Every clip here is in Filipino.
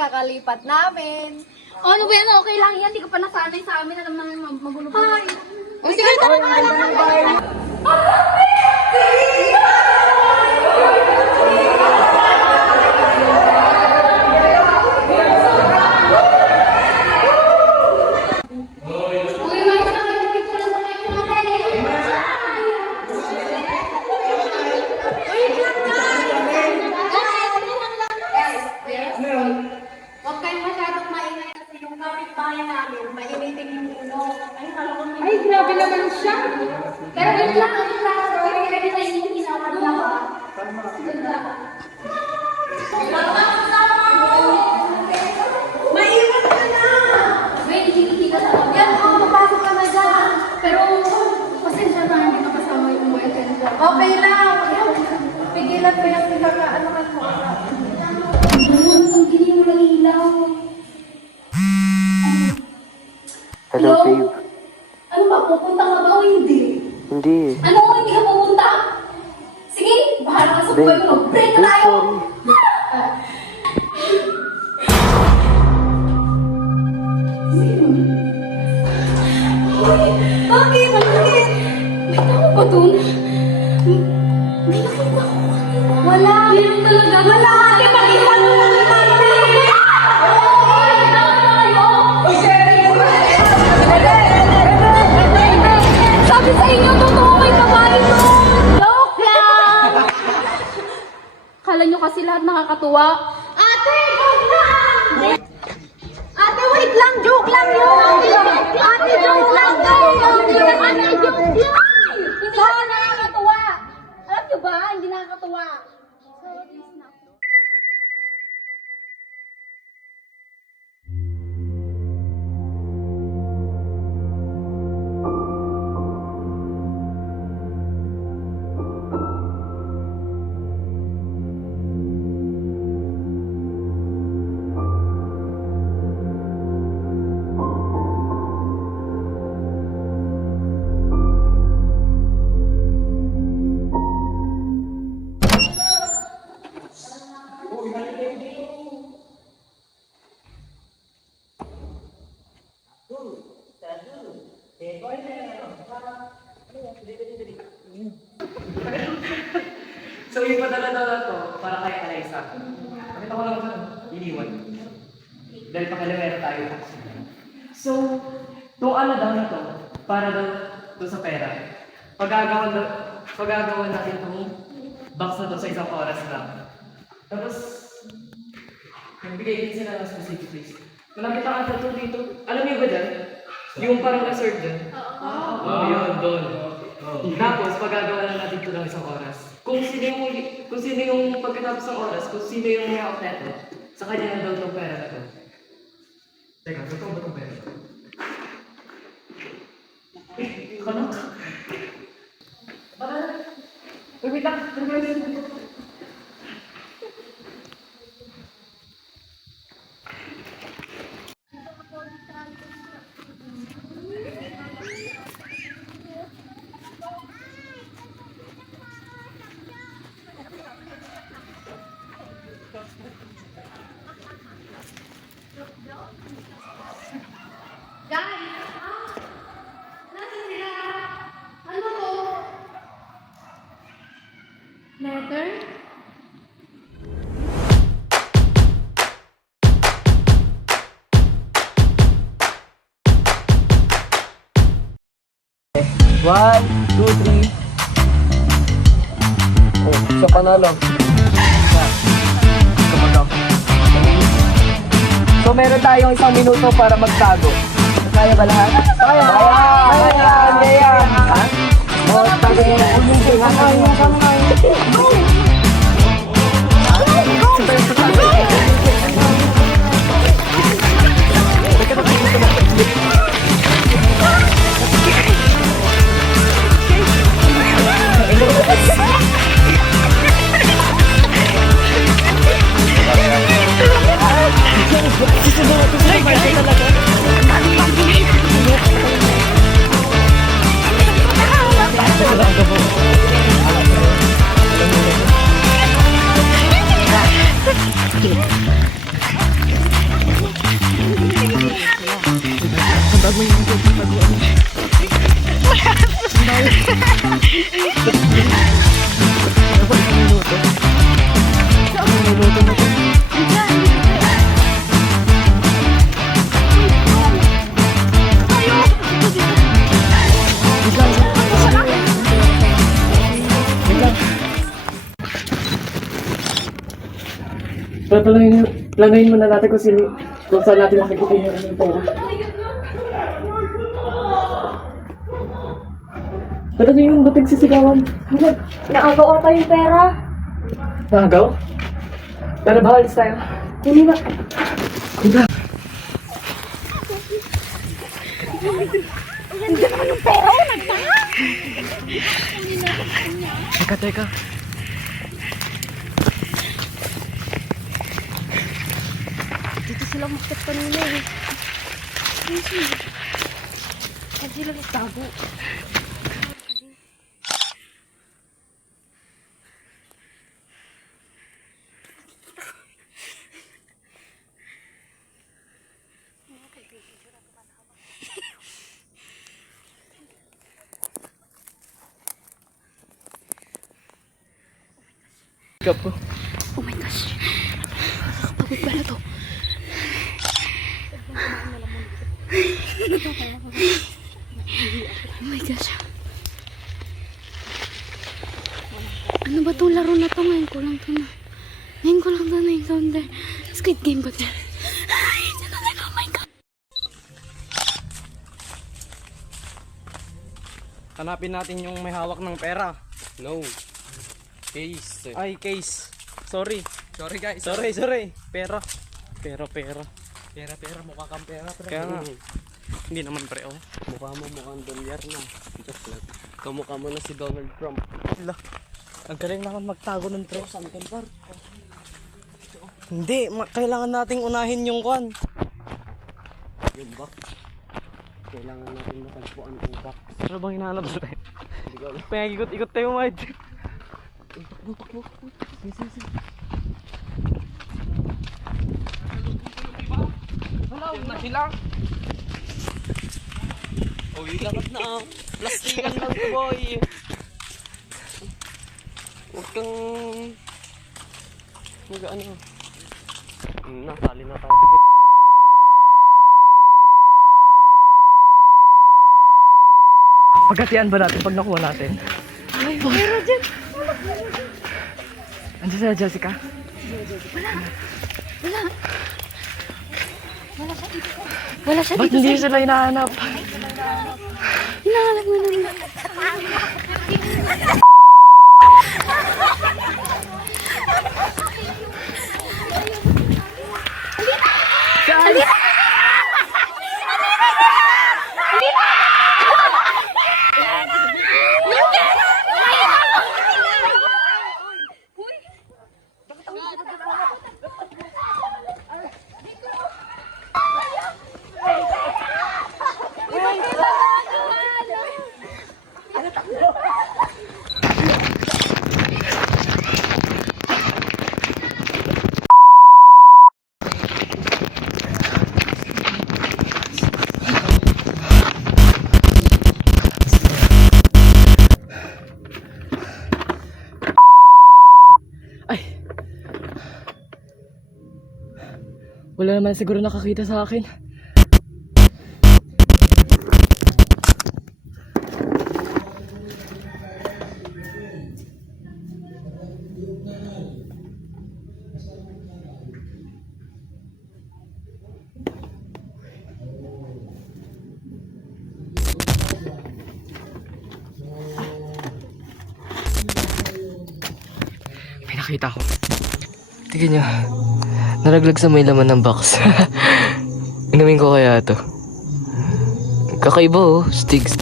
kakalipat namin. Oh, ano ba yan? Okay lang yan. Hindi ka pa nasanay sa amin na naman magulo. Hi! O sige, tara na. Huwag kayong masyadong maingay kasi yung kapitbahay namin, mainitin yung ulo. Ay, grabe naman siya. Pero wait lang, sorry, kasi sa inyo hinawad lang ba? Maiwan ka na. Wait, hindi ka sa yan, papasok ka na dyan. Pero, pasensya na, hindi na kasama yung boyfriend ko. Okay lang. Pigilan ko yung pinaka-ano ka mo. Ang dilim mo ng ilaw. Hello, babe. Ano ba, pupunta ka ba o hindi? Hindi. Ano kung hindi ka pupunta? Sige, bahala ka sa buhay mo. Break na tayo! Sino? Uy, bakit? Bakit? May tao ba dun? May nakita ko kanina. Wala. Meron talaga. Wala. Nakita mo lang natin. Sabi sa inyo, totoo may babae doon! Joke lang! Kala nyo kasi lahat nakakatuwa? Ate, joke lang! Ate, wait lang! Joke lang yun! Ate, joke lang yun! Ate, joke lang! Hindi kasi nakakatuwa! Alam nyo ba? Hindi nakakatuwa! Sorry, snap. So yung padala daw na to, para kay Alaysa. Pakita ko lang sa iniwan. Dahil pakilamera tayo. So, itong ano daw na to, para daw to sa pera. Pagagawan natin itong box na to sa isang oras lang. Tapos, nagbigay din sila ng specific place. Malapit ang to dito. Alam niyo ba dyan? Yung parang reserve dyan? Oo, yun, doon. Tapos, pagagawa na natin ito ng isang oras. Kung sino yung pagkatapos ng oras, kung sino yung may out neto, sa kanya na daw itong pera na to. Teka, totoo ba itong pera? Kanak? Wait lang. Guys! Nasaan sila? Ano to? Letter? One, two, three. Oh, isa pa na lang. Isa pa lang. So meron tayong 1 minuto para magtago. Kaya ba lahat? Kaya! Kaya! Kaya! Ha? Oh, tago mo. Planahin muna natin kung saan natin makikita yung pera. Pero ano yung dating sisigawan? Naagaw ata yung pera. Nagaw? Pero bawal tayo. Hindi ba? Kuya! Teka. Dito sila makit kanina eh. Saan sila nagtago? Pick up ko. Oh my gosh. Nakakapagod pala to. Oh my gosh. Ano ba tong laro na to? Ngayon ko lang to na-encounter. Squid Game ba to? Ay, oh my god. Hanapin natin yung may hawak ng pera. No. Case. Ay, case. Sorry. Sorry guys. Sorry. Pera. Pera. Pera. Mukha kang pera. Kaya nga. Hindi naman pre, oh. Mukha mo mukhang dolyar na. Just lang. Kamukha mo na si Donald Trump. Ala. Ang galing naman magtago ng pre. Saan ka bar? Hindi, kailangan nating unahin yung kwan. Yung box. Kailangan natin matagpuan ang box. Ano bang hinahanap natin? Hindi ko alam. Pangikot-ikot tayo, mate. Takbo. Sige. Wala na sila. Uy, lakat na ah. Plastikan lang to boy. Huwag kang... Mag-ano. Nasali na tayo. Pagkatian ba natin pag nakuha natin? Ay, pero dyan! Andiyan sila Jessica? Wala siya Ba't dito. hindi sila hinahanap? Hinahanap mo na. Wala naman siguro nakakita sa akin. May nakita ko. Tingnan nyo. Nalaglag sa may laman ng box. Inumin ko kaya to. Kakaiba oh, Stigs.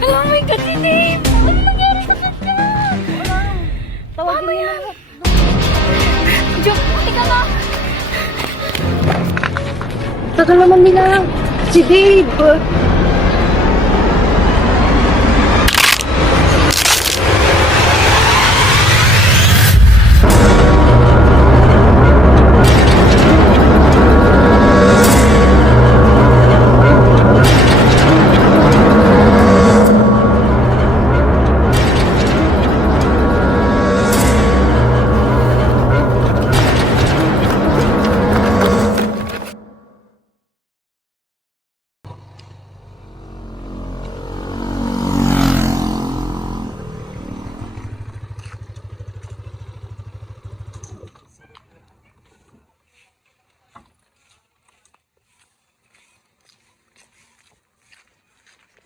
Oh my God, si Dave! Ano nangyari sa kanya? Tawagin mo yan. Joke, tika nga. Tagal naman nila. Si Dave.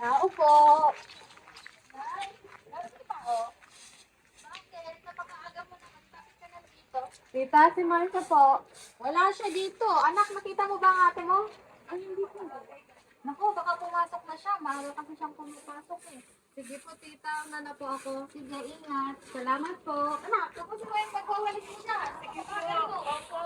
Tao po. Nay, nandito pa ako. Bakit? Napakaaga mo naman. Bakit ka nandito? Tita, si Marcia po. Wala siya dito. Anak, nakita mo ba ang ate mo? Ay, hindi ko. Naku, baka pumasok na siya. Maaga kasi siyang pumapasok eh. Sige po, tita. Una na po ako. Sige, ingat. Salamat po. Anak, tapos mo yung pagwawalis mo siya. Sige po. Opo.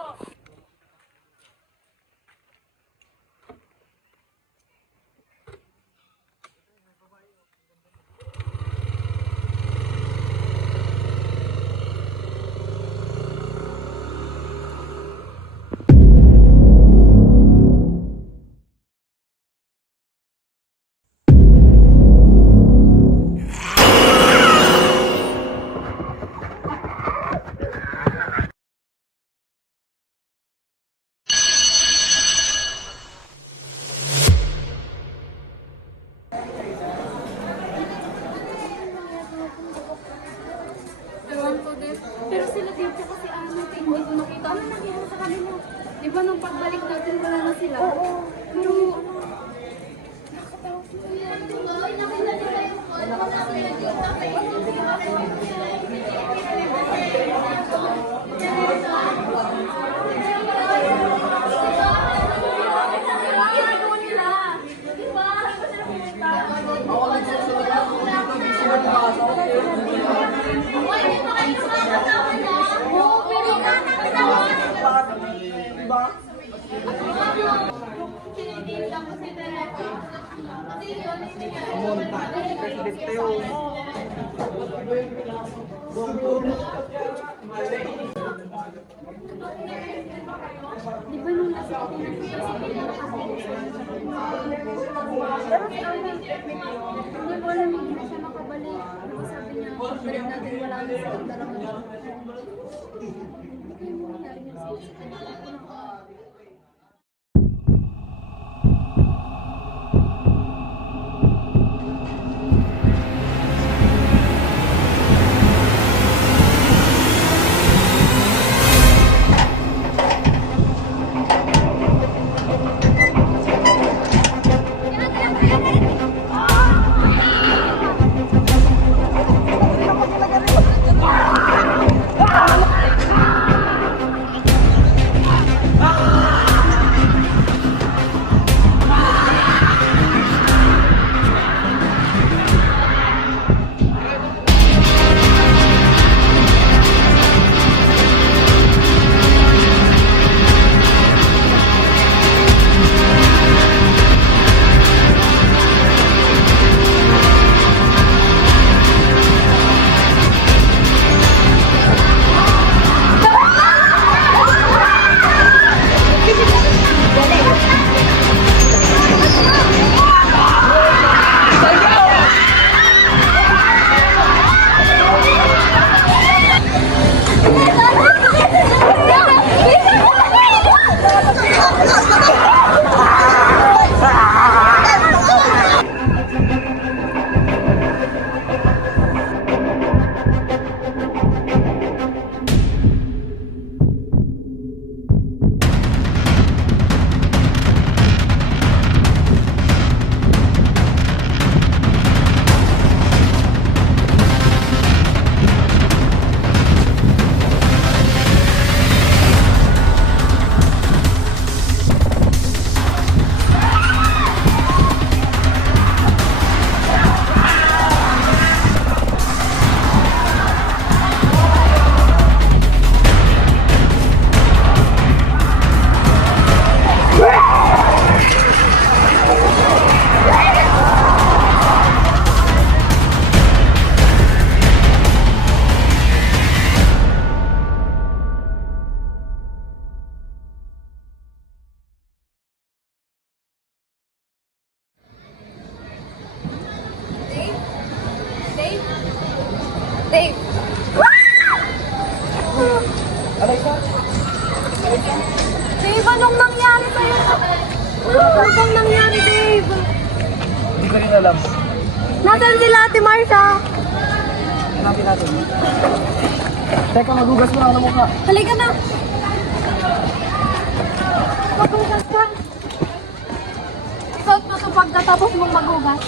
Ewan ko din. Pero sila dito kasi ano, hindi ko nakita. Ano nangyari sa kanila? Di ba nung pagbalik natin wala na sila? Oo. Pero Di ba nung nasa ako hindi ko alam hindi na siya makabalik. Di ba sabi niya, pagbalik natin wala na silang dalawa. Hindi mo nangyari niya sa Dave! Alexa? Dave, anong nangyari sa'yo? Anong nangyari, Dave? Hindi ko rin alam. Nasaan sila Ate Marcia? Hanapin natin. Teka, magugas mo lang ng mukha. Halika na! Magugas ka! Isuot mo ito pagkatapos mong magugas.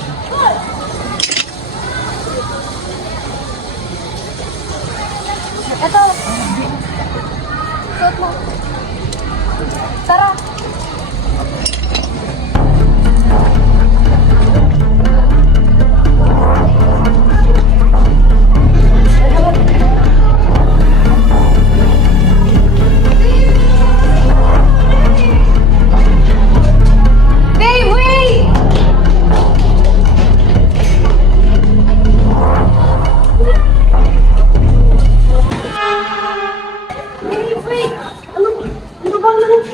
Ito! Isuot mo. Tara! Babe, wait! Babe, wait! Ano bang nangyari?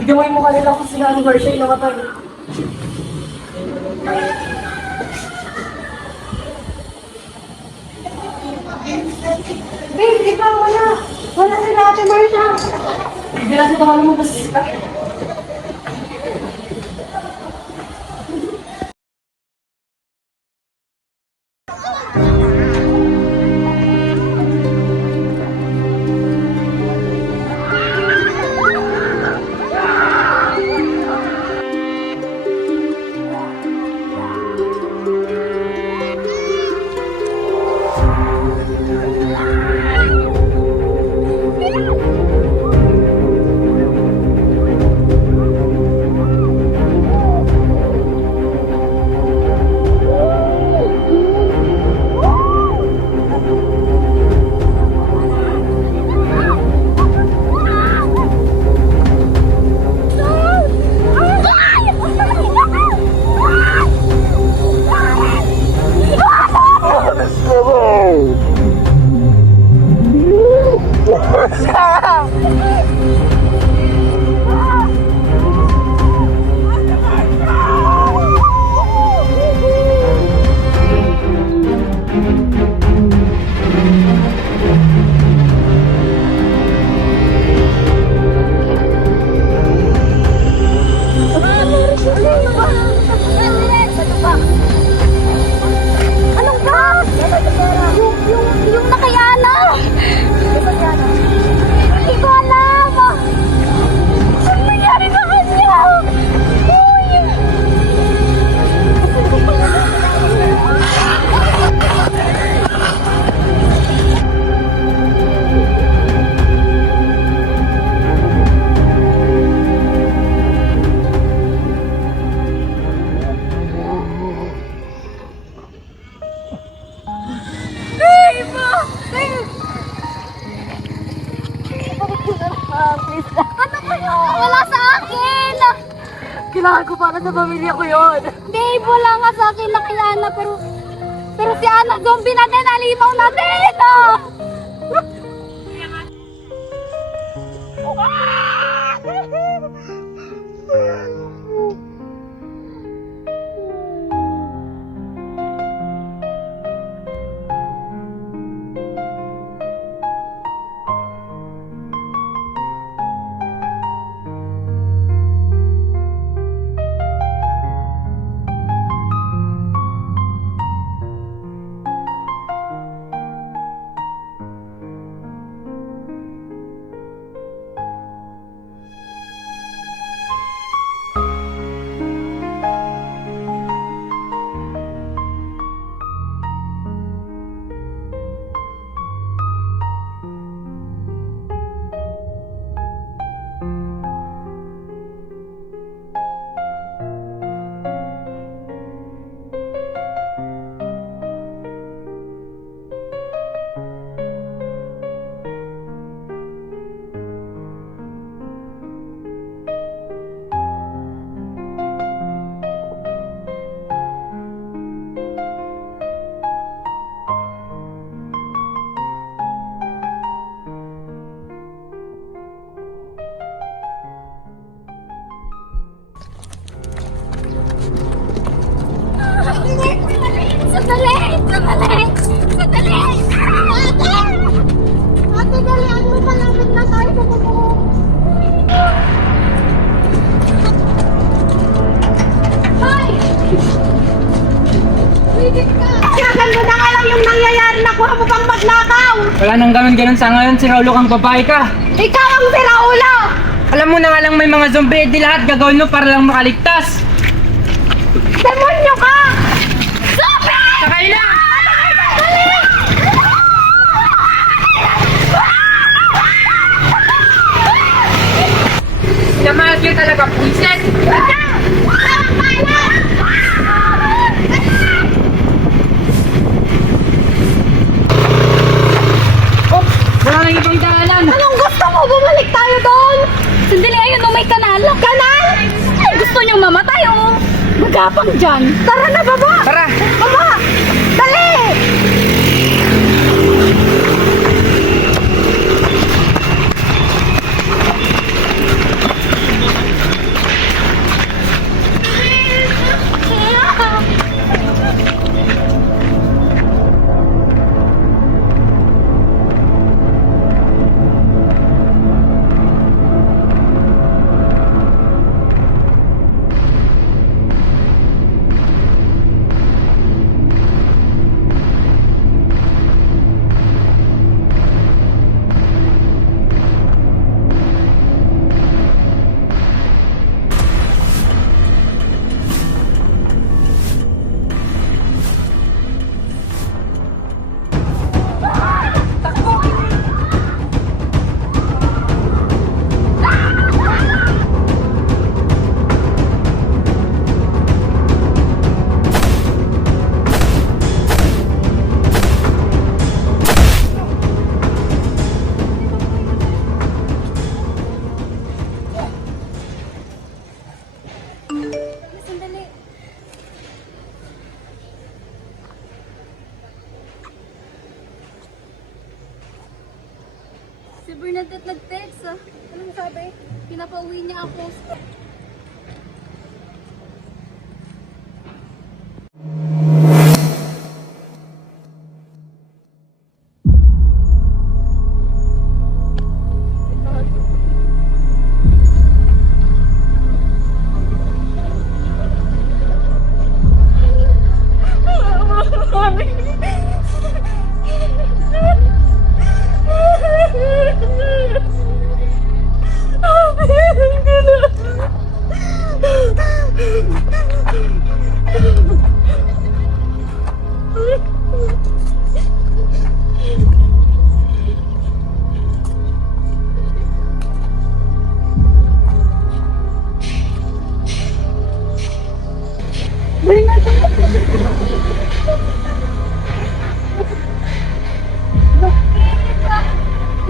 Bigyan mo yung mukha nila kung sila anniversary na matay. Babe, di ba wala? Wala sila Ate Marcia. Bigyan natin baka lumabas. Anong ba? Yung nakayana! Hindi ko alam! Anong nangyari sa kanya? Uy! Babe! Babe! Ano kayo? Wala sa akin! Kailangan ko para sa pamilya ko yon. Babe, wala nga sa akin na kay Ana, pero si Ana, zombie natin, nalimaw natin! Wala nang ganun-ganun sa ngayon, si Raulo kang babae ka. Ikaw ang si Raulo! Alam mo na nga lang may mga zombie, di lahat gagawin mo para lang makaligtas. Demonyo ka! Zombie! Sakay na! Sinamahat niyo talaga, princess! Oh, wala nang ibang daanan! Anong gusto mo? Bumalik tayo doon! Sandali, ayun may kanal. Kanal? Ay, gusto niyong mamatay, oh! Magapang dyan. Tara na, baba! Tara! Baba! Dali! Sandali. Si Bernadette nag-text, ah. Anong sabi? Pinapauwi niya ako.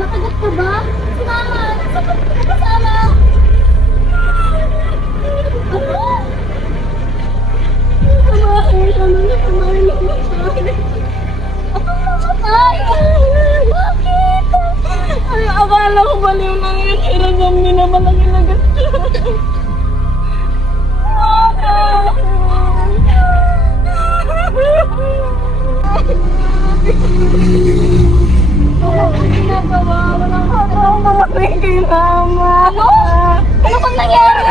Nakagat ka ba? Sumama! Sakit ka kasama! Ano? Samahin! Samahin ako sa akin! Ako mamatay! Bakit? Ay, akala ko baliw lang yun. Ilagam niya naman ang ilagat siya. Wala kang ginagawa. Walang kataong mamatay kay mama. Ano? Ano kang nangyari?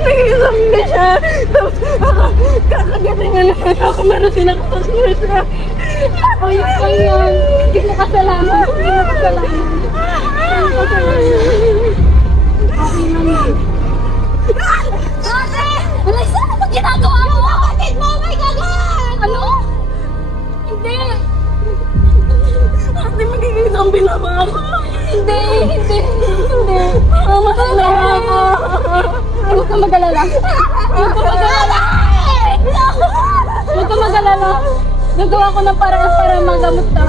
Nag-isam na siya. Tapos kakagatingan na ako. Meron sinaksak na siya. Ayos lang yan. Hindi mo kasalanan. Hindi mo kasalanan. Hindi mo kasalanan. Okay lang yan. Ate! Alaysa, ano ba ginagawa mo? Kapatid mo! Oh my God! Ano? Hindi! Ate, magiging zombie na ba ako? Hindi! Mamatay na ako! Huwag ka mag-alala! Huwag ka mag-alala! Huwag ka mag-alala! Gagawa ko ng paraan para magamot ka.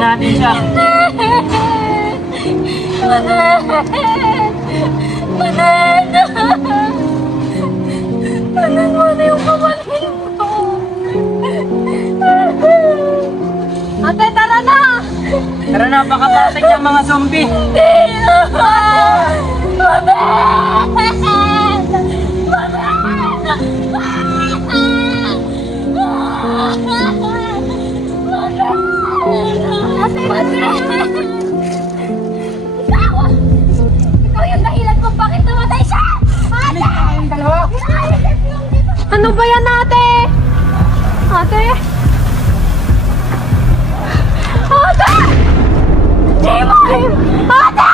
natin siya. Manan mo na yung kapatid ko. Ate, tara na! Tara na, baka parating ng mga zombie. Ikaw yung dahilan kung bakit namatay siya! Ate! Ano ba yan, ate? Ate? Ate! Jimmy! Ate!